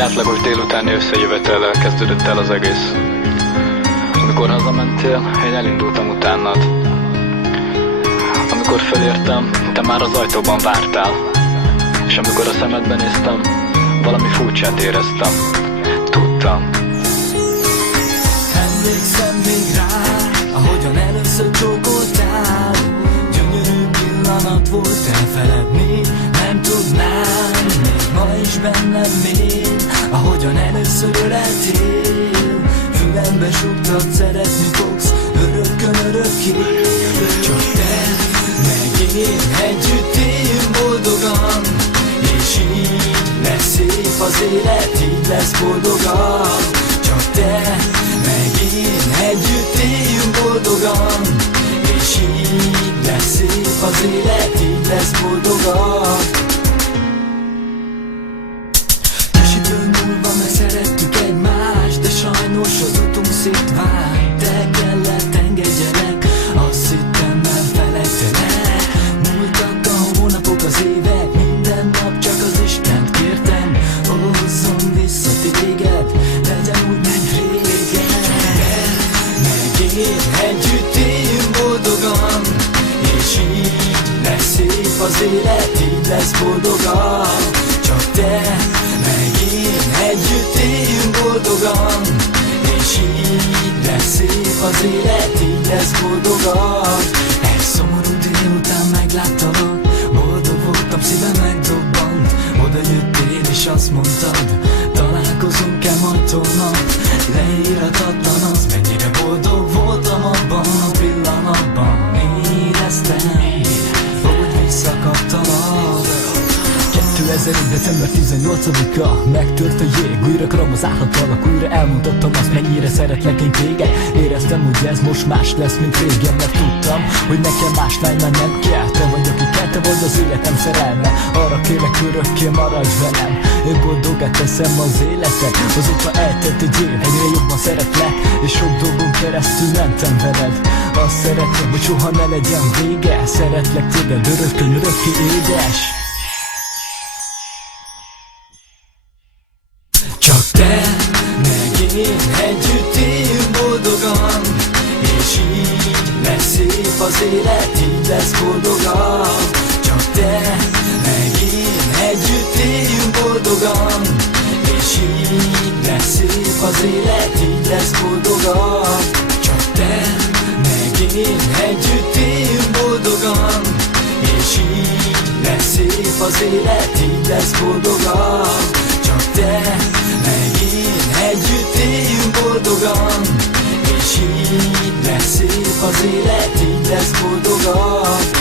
átlagos délutáni összejövetellel kezdődött el az egész. Amikor hazamentél, én elindultam utánad. Amikor felértem, te már az ajtóban vártál. És amikor a szemedbe néztem, valami furcsát éreztem. Tudtam. Emlékszem még rá, ahogyan először csókoltál. Gyönyörű pillanat volt, elfeledni nem tudnám. Még ma is bennem még, ahogyan először öleltél. Fülembe súgtad, szeretni fogsz örökkön örökké. Csak te, meg én együtt éljünk boldogan. És így lesz szép az élet, így lesz boldogan. Csak te, meg én együtt éljünk boldogan. És így lesz szép az élet, így lesz boldogan. Kis időn múlva megszerettük egymást, de sajnos az utunk szétvált. Te kellett engedjenek, azt hittem nem felejtenek. Múltak a hónapok, az évek, minden nap csak az Istent kértem. Hozzon vissza téged, legyen úgy, mint régen. Meg én együtt éljünk boldogan. És így lesz szép az élet, így lesz boldogan. Csak te, meg én együtt éljünk boldogan. És így lesz szép az élet, így lesz boldogan. Egy szomorú délután megláttalak, boldog voltam, szívem megdobbant. Oda jöttél és azt mondtad, találkozunk-e majd holnap. Leírhatatlan az, mennyire boldog voltam abban a pillanatban. Éreztem, hogy visszakaptalak. 2001. december 18-a megtört a jég, újra karamozálhatalak, újra elmondhattam azt, mennyire szeretlek én téged. Éreztem, hogy ez most más lesz, mint régen, mert tudtam, hogy nekem más lány már nem kell. Te vagy, aki kell, te vagy az életem szerelme. Arra kérlek, örökké maradj velem, én boldogát teszem az életed. Azóta eltelt egy év, egyre jobban szeretlek, és sok dolgon keresztül mentem veled. Azt szeretném, hogy soha ne legyen vége, szeretlek téged örökkön, örökké édes. Csak te, meg én együtt éljünk boldogan. És így lesz szép az élet, így lesz boldogan. Csak te, meg én együtt éljünk boldogan. És így lesz szép az élet, így lesz boldogan. Csak te, meg én együtt éljünk boldogan. És így lesz szép az élet, így lesz boldogan. Csak te, meg én együtt éljünk boldogan. És így lesz szép az élet, így lesz boldogan.